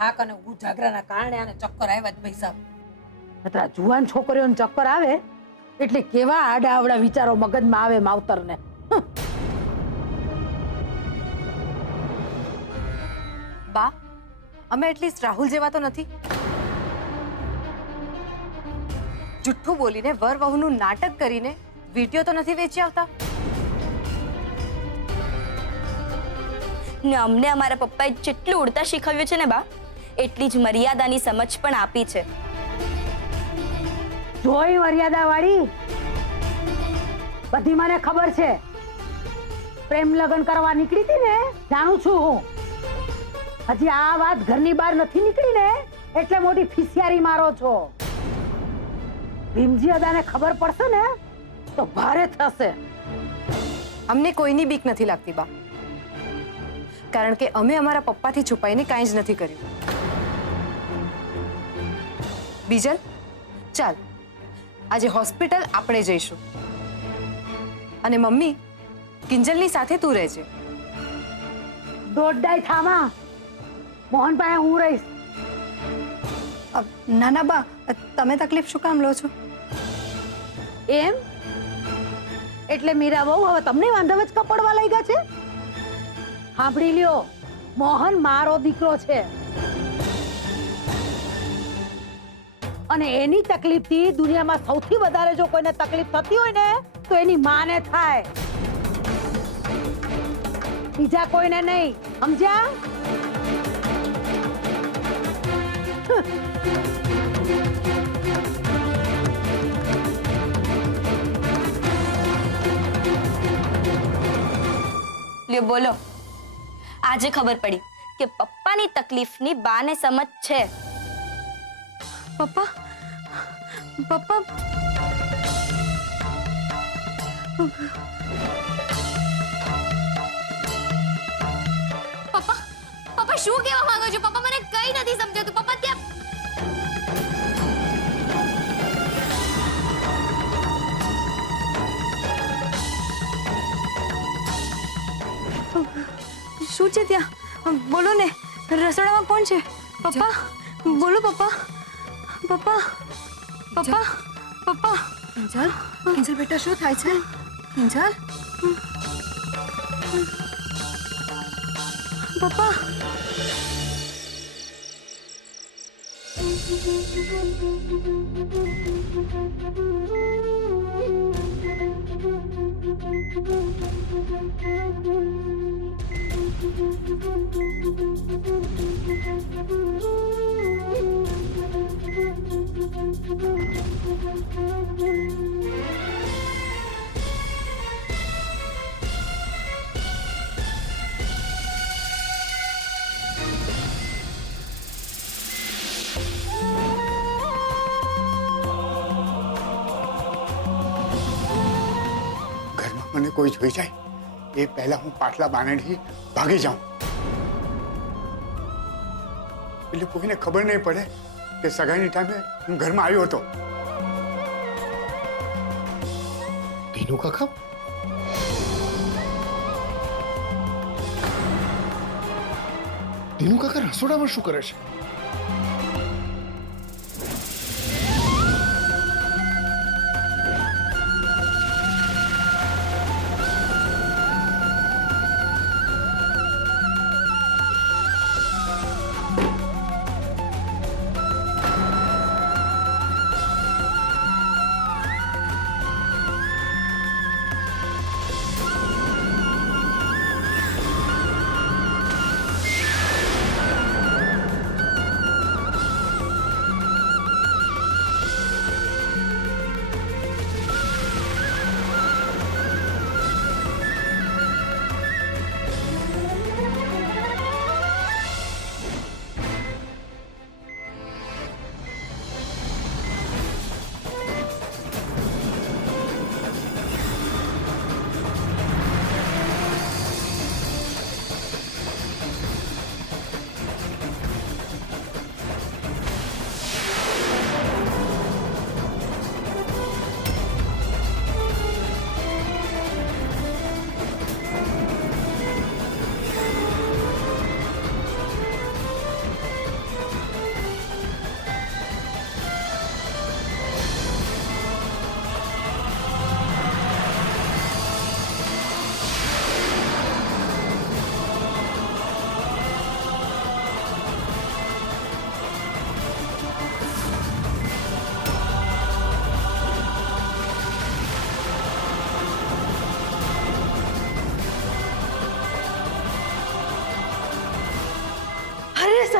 થાક અને ઉજાગરાના કારણે આને ચક્કર આવ્યા જ ભાઈ સાહેબ. નતરા જુવાન છોકરીઓને ચક્કર આવે એટલે કેવા આડા આવડા વિચારો મગજમાં આવે માવતરને. બા, અમે એટલીસ્ટ રાહુલ જેવા તો નથી. જુઠ્ઠું બોલીને વર વહુનું નાટક કરીને વિડીયો તો નથી વેચી આવતા. ને અમને અમારા પપ્પાએ જેટલું ઉડતા શીખવ્યું છે ને બા, એટલી જ મર્યાદાની સમજ પણ આપી છે. જોઈ મર્યાદા વાળી બધી મને ખબર છે. પ્રેમ લગ્ન કરવા નીકળી હતી ને, જાણું છું હું. હજી આ વાત ઘરની બહાર નથી નીકળી ને એટલે મોટી ફિસિયારી મારો છો. ભીમજી અદાને ખબર પડશે ને તો ભારે થશે. અમને કોઈની બીક નથી લાગતી બા, કારણ કે અમે અમારા પપ્પાથી છુપાઈને કાંઈ જ નથી કર્યું. બીજલ, ચાલ આજે હોસ્પિટલ આપણે જઈશું અને મમ્મી કિંજલની સાથે તું રહેજે. દોડડાઈ થામા મોહનભાઈ, હું રહીશ. ના ના બા, તમે તકલીફ શું કામ લો છો? એમ એટલે મીરા બહુ હવે તમને વાંધા જ કપડવા લઈ ગયા છે? સાંભળી લ્યો, મોહન મારો દીકરો છે અને એની તકલીફથી દુનિયામાં સૌથી વધારે જો કોઈને તકલીફ થતી હોય ને તો એની માને થાય, બીજા કોઈને નહીં. સમજ્યા? લ્યો બોલો, આજે ખબર પડી કે પપ્પાની તકલીફની બાને સમજ છે. પપ્પા, પપ્પા, પપ્પા, પપ્પા શું કહેવા માંગો છો? પપ્પા મને કઈ નથી સમજાતું. પપ્પા ત્યાં શું છે ત્યાં? બોલો ને, રસોડામાં કોણ છે? પપ્પા, બોલો પપ્પા, પપ્પા, પપ્પા, પપ્પા. કિંજલ, કિંજલ બેટા શું થાય છે? કિંજલ, પપ્પા. મને કોઈ જોઈ જાય એ પહેલા હું પાટલા બાંધીથી ભાગી જાઉં, એટલે કોઈને ખબર નહીં પડે કે સગાઈની ટાઈમે હું ઘરમાં આવ્યો હતો. ધીનુ કાકા, ધીનુ કાકા રસોડામાં શું કરે છે?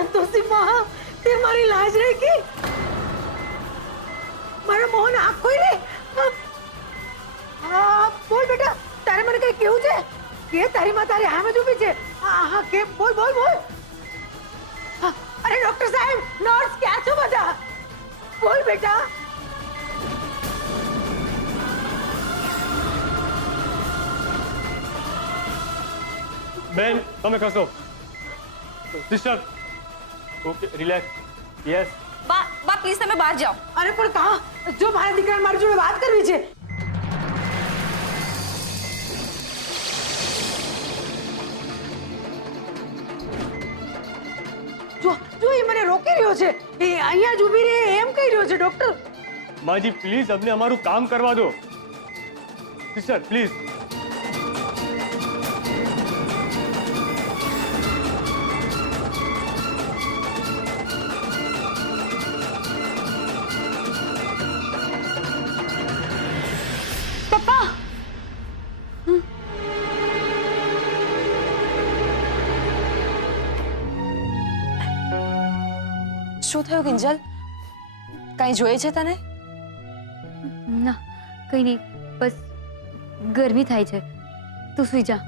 સંતોષી માં, તે મારી લાજ રાખી. મારા મોહન આંખ ખોલી. બોલ બેટા, તારે મને કઈ કેવું છે? કે તારી માં તારી સામે જ ઊભી છે. હા કે બોલ બોલ બોલ. અરે ડોક્ટર સાહેબ, નર્સ ક્યાં છો બધા? બોલ બેટા. બેન તમે કશો સિસ્ટર ઓકે રિલેક્સ યસ બા બા પ્લીઝ તમે બહાર જાઓ. અરે પણ કહા, જો મારા દીકરાને મારી જોડે વાત કરવી છે. જો જો એ મને રોકી રહ્યો છે. એ અહીંયા જ ઊભી રહે એમ કહી રહ્યો છે ડોક્ટર. માજી પ્લીઝ અમને અમારું કામ કરવા દો સિસ્ટર પ્લીઝ. પપ્પા શું થયું કિંજલ? કઈ જોઈએ છે તને? ના કંઈ નહીં, બસ ગરમી થાય છે. તું સુઈ જા.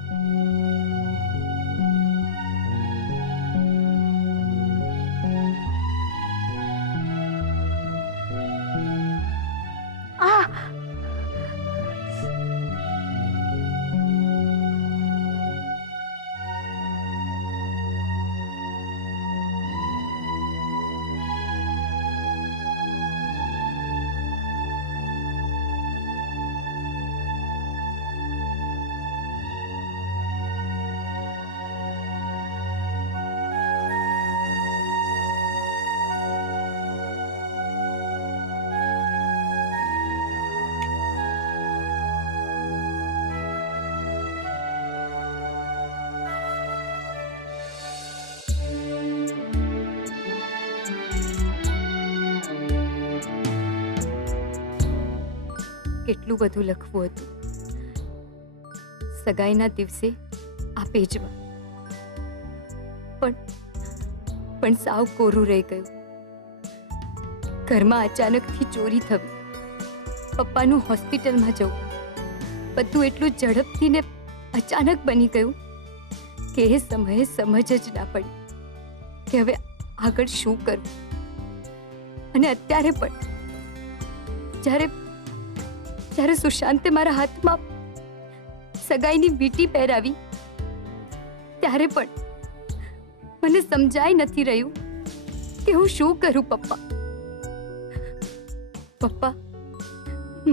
કેટલું બધું લખવું હતું સગાઈના દિવસે આ પેજમાં, પણ સાવ કોરું રહી ગયું. ઘરમાં અચાનકથી ચોરી થવી, પપ્પાનું હોસ્પિટલમાં જવું, બધું એટલું ઝડપથી ને અચાનક બની ગયું કે એ સમયે સમજ જ ના પડી કે હવે આગળ શું કરવું. અને અત્યારે પણ જ્યારે સુશાંતે મારા હાથમાં સગાઈની વીંટી પહેરાવી ત્યારે પણ મને સમજાય નથી રહ્યું કે હું શું કરું. પપ્પા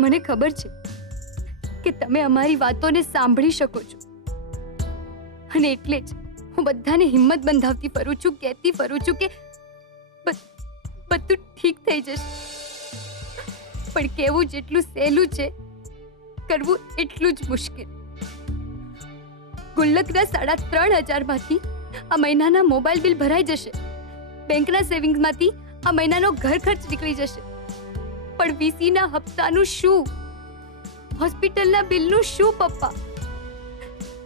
મને ખબર છે કે તમે અમારી વાતોને સાંભળી શકો છો અને એટલે જ હું બધાને હિંમત બંધાવતી ફરું છું, કહેતી ફરું છું કે બધું ઠીક થઈ જશે. પણ કેવું જેટલું સહેલું છે, કરવું એટલું જ મુશ્કેલ. ગુલ્લકના 3,500 માંથી આ મહિનાના મોબાઈલ બિલ ભરાઈ જશે, બેંકના સેવિંગ્સમાંથી આ મહિનાનો ઘર ખર્ચ નીકળી જશે, પણ વીસીના હપ્તાનું શું, હોસ્પિટલના બિલનું શું? પપ્પા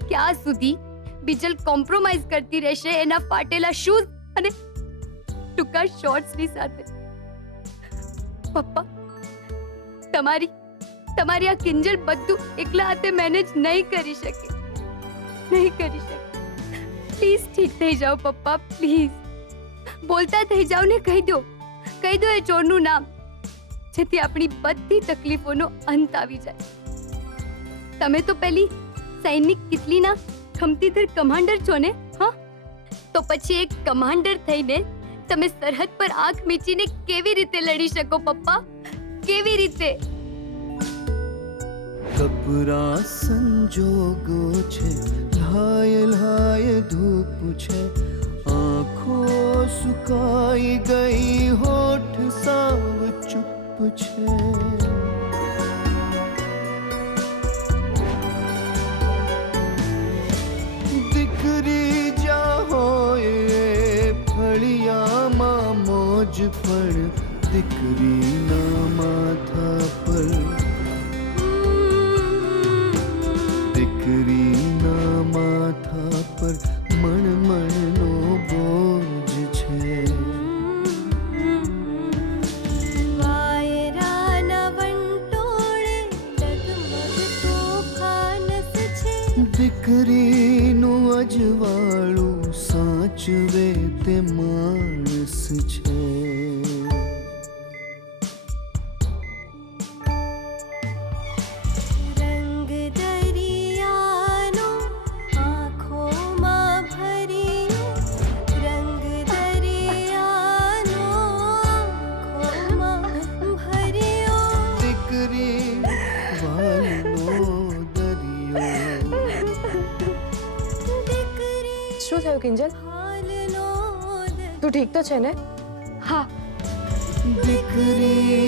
ક્યાં સુધી બીજલ કોમ્પ્રોમાઇઝ કરતી રહેશે એના ફાટેલા શૂઝ અને ટૂંકા શોર્ટ્સની સાથે? પપ્પા તમારી આ કિંજલ બધું એકલા હાથે મેનેજ નહીં કરી શકે. પ્લીઝ ઠીક થઈ જાઓ પપ્પા, પ્લીઝ. બોલતા થઈ જાઓ ને કહી દો એ ચોરનું નામ, જેથી આપણી બધી તકલીફોનો અંત આવી જાય. તમે તો પેલી સૈનિક કિટલીના ખમતીધર કમાન્ડર છો ને? હા, તો પછી એક કમાન્ડર થઈને તમે સરહદ પર આંખ મીચીને કેવી રીતે લડી શકો પપ્પા? કેવી રીતે? કપરા સંજોગો છે, લાય લાય ધૂપ છે, આંખો સુકાઈ ગઈ, હોઠ સાવ ચૂપ છે. દીકરી જ્યાં હોય ફળિયામાં મોજ, પણ દીકરીના માથા પર, દીકરીના માથા પર મણમણનો બોજ છે. દીકરીનું અજવાળું સાચવે તે માણસ છે. રંગ દરિયાનો આંખોમાં ભર્યો, રંગ દરિયાનો આંખોમાં ભર્યો. દીકરી વાલનો દરિયો. શું થયું કિંજલ? તું ઠીક તો છે ને? હા, દીકરી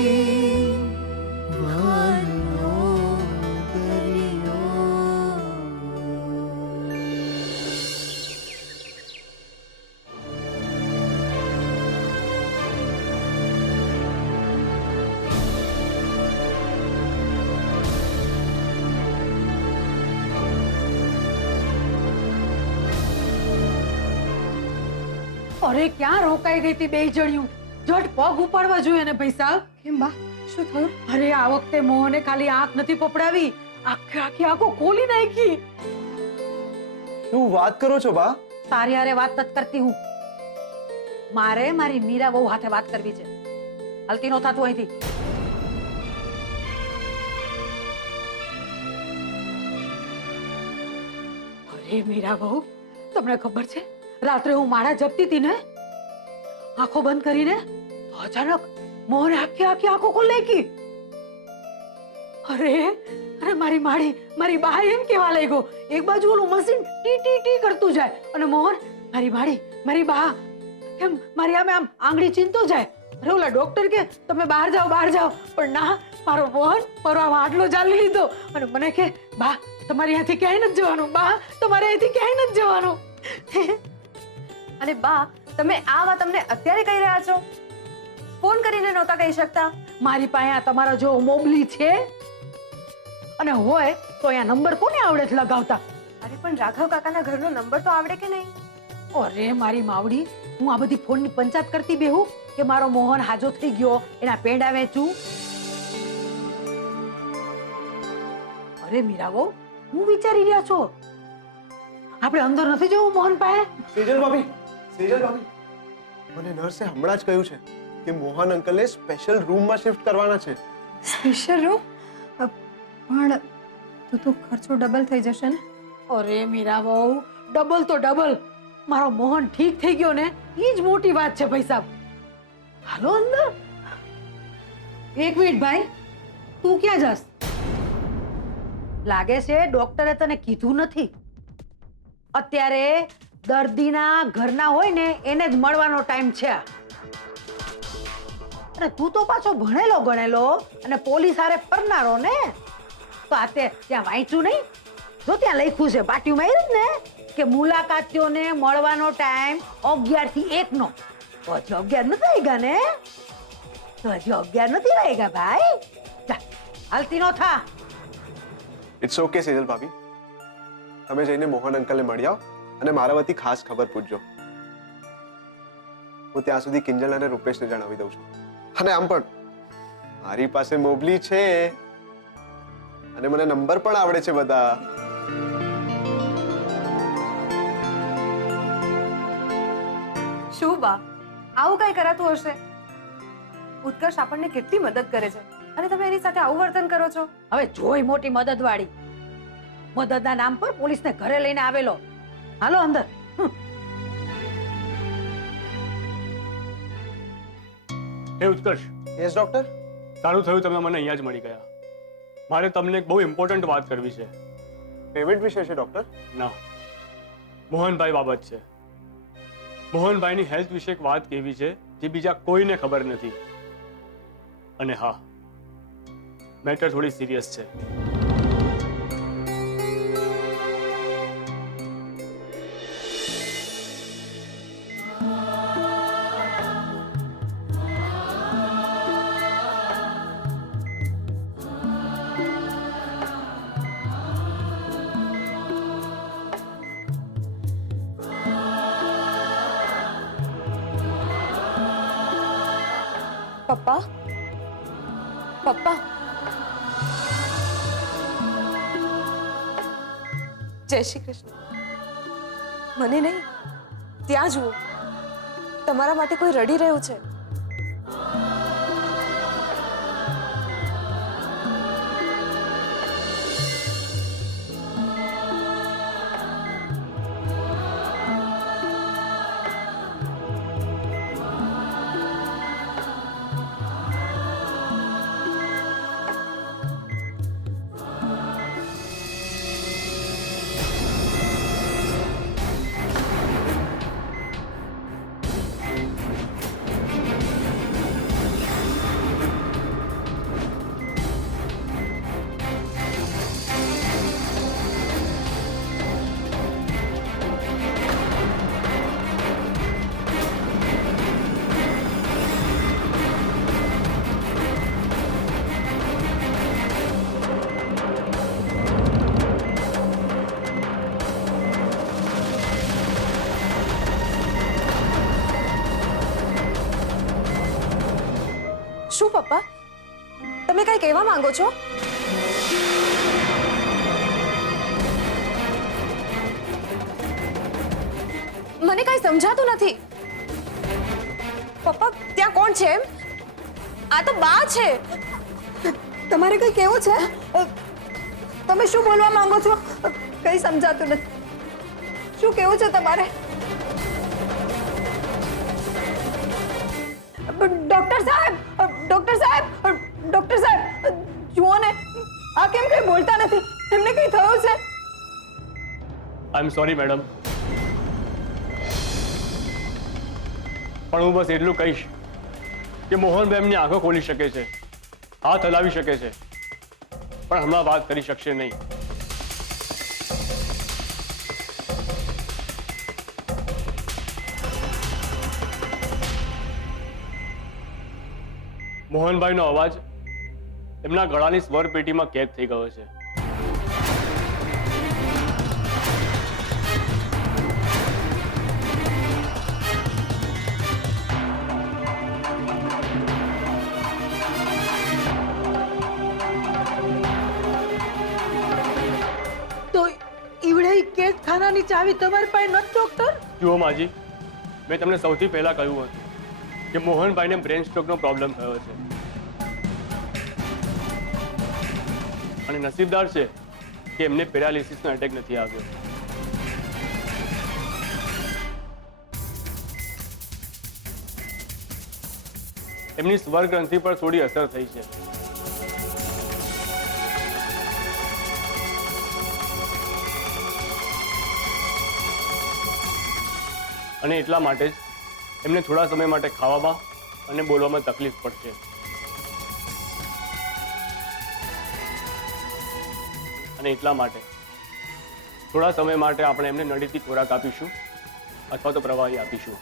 વાલનો દરિયો. અરે ક્યાં રોકાઈ ગઈ હતી બે જણિયું? જટ પગ ઉપાડવા જોઈએ ને ભાઈ સાહેબ. કેમ બા, શું થયું? અરે આ વખતે મોહને ખાલી આંખ નથી પપડાવી, આખી આખી આંખો ખોલી નાખી. શું વાત કરો છો બા? તારી હારે વાત નથી કરતી હું. મારે મારી મીરા બહુ હાથે વાત કરવી છે. હલતી નો થાતું અહીંથી. અરે મીરા બહુ, તમને ખબર છે રાત્રે હું માળા જપતી હતી ને, આંખો બંધ કરીને તો અચાનક મોહને આખી આખી આંખો ખોલી નાખી. અરે અરે મારી માળી, મારી બા એમ કેવા લાગ્યો. એક બાજુ ઓલું મશીન ટી ટી ટી કરતું જાય અને મોહન મારી માળી, મારી બા એમ મારી આમ આંગળી ચીંધતો જાય. અરે ઓલા ડોક્ટર કે તમે બહાર જાઓ બહાર જાઓ, પણ ના, મારો મોહન મારો આમ આટલો ચાલી લીધો અને મને કે બા તમારે અહીંયાથી ક્યાંય નથી જવાનું, બા તમારે અહીંથી ક્યાંય નથી જવાનું. અને બા, તમે આ વાત અમને અત્યારે કહી રહ્યા છો? ફોન કરીને નહોતા કહી શકતા? મારી પાસે આ તમારા જો મોબલી છે અને હોય તો અહીંયા નંબર કોને આવડે છે લગાવતા? અરે પણ રાઘવ કાકાના ઘરનો નંબર તો આવડે કે નહીં? અરે મારી માવડી, હું આ બધી ફોનની પંચાયત કરતી બેહું કે મારો મોહન હાજો થઈ ગયો એના પેંડા વેચું? અરે મીરાવો, હું વિચારી રહ્યા છો આપણે અંદર નથી જવું મોહન પાસે? સેજલ ભાભી, સેજલ ભાભી, મને નર્સે હમણાં જ કહ્યું છે કે મોહન અંકલને સ્પેશિયલ રૂમમાં શિફ્ટ કરવાના છે. Special room? પણ તો ખર્ચો ડબલ થઈ જશે ને? અરે મીરાવો, ડબલ તો ડબલ. મારો મોહન ઠીક થઈ ગયો ને, એ જ મોટી વાત છે ભાઈ સાહેબ. હાલો અંદર. એક મિનિટ ભાઈ, તું ક્યાં જાસ? લાગે છે ડોક્ટરે તને કીધું નથી. અત્યારે દર્દીના ઘરના હોય ને એને જ મળવાનો ટાઈમ છે. અને તું તો પાછો ભણેલો ગણેલો અને પોલીસ હારે ફરનારો ને, તો આ તે ત્યાં વાંચ્યું નહીં? જો ત્યાં લખ્યું છે પાટિયું માર્યું ને કે મુલાકાતીઓને મળવાનો ટાઈમ 11 થી 1 નો. તો હજી 11 નથી વાગ્યા ને? તો હજી 11 નથી વાગ્યા ભાઈ. જા, હાલતી નો થા. ઇટ્સ ઓકે સેજલ ભાભી, તમે જઈને મોહન અંકલને મળી આવો અને મારા વતી ખાસ ખબર પૂછજો. હું ત્યાં સુધી કિંજલ અને રૂપેશને જણાવી દઉં છું. અને આમ પણ મારી પાસે મોબલી છે અને મને નંબર પણ આવડે છે બધા. શું બા, આવું કઈ કરાતું હશે? ઉત્કર્ષ આપણને કેટલી મદદ કરે છે અને તમે એની સાથે આવું વર્તન કરો છો? હવે જોઈ મોટી મદદ વાળી. મદદના નામ પર પોલીસને ઘરે લઈને આવેલો. હાલો અંદર. હે ઉત્કર્ષ, યસ ડોક્ટર. સારું થયું તમે મને અહીંયા જ મળી ગયા. મારે તમને એક બહુ ઇમ્પોર્ટન્ટ વાત કરવી છે. પેમેન્ટ વિશે છે ડોક્ટર? ના, મોહનભાઈ બાબત છે. મોહનભાઈની હેલ્થ વિશે એક વાત કેવી છે જે બીજા કોઈને ખબર નથી. અને હા, મેટર થોડી સિરિયસ છે. પપ્પા, પપ્પા, જય શ્રી કૃષ્ણ. મને નહીં, ત્યાં જુઓ, તમારા માટે કોઈ રડી રહ્યું છે. શું પપ્પા, તમે કઈ કહેવા માંગો છો? મને કઈ સમજાતું નથી. પપ્પા, ત્યાં કોણ છે? એમ, આ તો બા છે. તમારે કઈ કહેવું છે? તમે શું બોલવા માંગો છો? કઈ સમજાતું નથી. શું કહેવું છે તમારે? ડોક્ટર સાહેબ, ડોક્ટર સાહેબ, ડોક્ટર સાહેબ, જુઓ ને, આ કેમ કઈ બોલતા નથી? એમને કઈ થયું છે? આઈ એમ સોરી મેડમ, પણ હું બસ એટલું કહીશ કે મોહનભાઈ એમની આંખો ખોલી શકે છે, હાથ હલાવી શકે છે, પણ હમણાં વાત કરી શકશે નહીં. મોહનભાઈનો અવાજ એમના ગળાની સ્વર પેટીમાં કેદ થઈ ગયો છે. તો ઈવડે કેદખાનાની ચાવી તમારી પાસે નથી ડોક્ટર? જુઓ માજી, મેં તમને સૌથી પહેલા કહ્યું હતું કે મોહનભાઈને બ્રેન સ્ટ્રોકનો પ્રોબ્લેમ થયો છે અને નસીબદાર છે કે એમને પેરાલિસિસનો એટેક નથી આવ્યો. એમની સ્વર ગ્રંથિ પર થોડી અસર થઈ છે. અને એટલા માટે જ એમને થોડા સમય માટે ખાવામાં અને બોલવામાં તકલીફ પડશે. અને એટલા માટે થોડા સમય માટે આપણે એમને નળીથી ખોરાક આપીશું અથવા તો પ્રવાહી આપીશું.